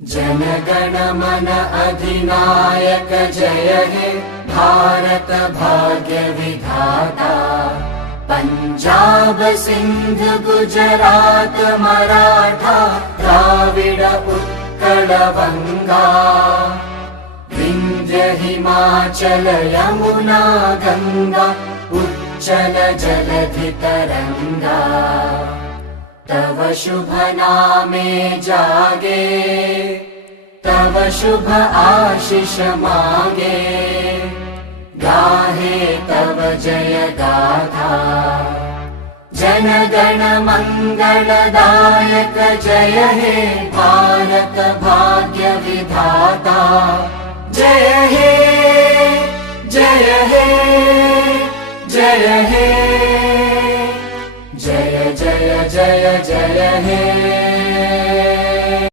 जनगण मन अधिनायक जय हे भारत भाग्य विधाता। पंजाब सिंध गुजरात मराठा द्राविड उत्कल बंगा। विंध्य हिमाचल यमुना गंगा उच्चल जलधि तरंगा। तव शुभ नामे जागे तव शुभ आशीष मागे। गाहे तव जय गाथा जनगण मंगलदायक जय हे भारत भाग्य विधाता। जय हे जय हे जय हे जय जय जय जय हे।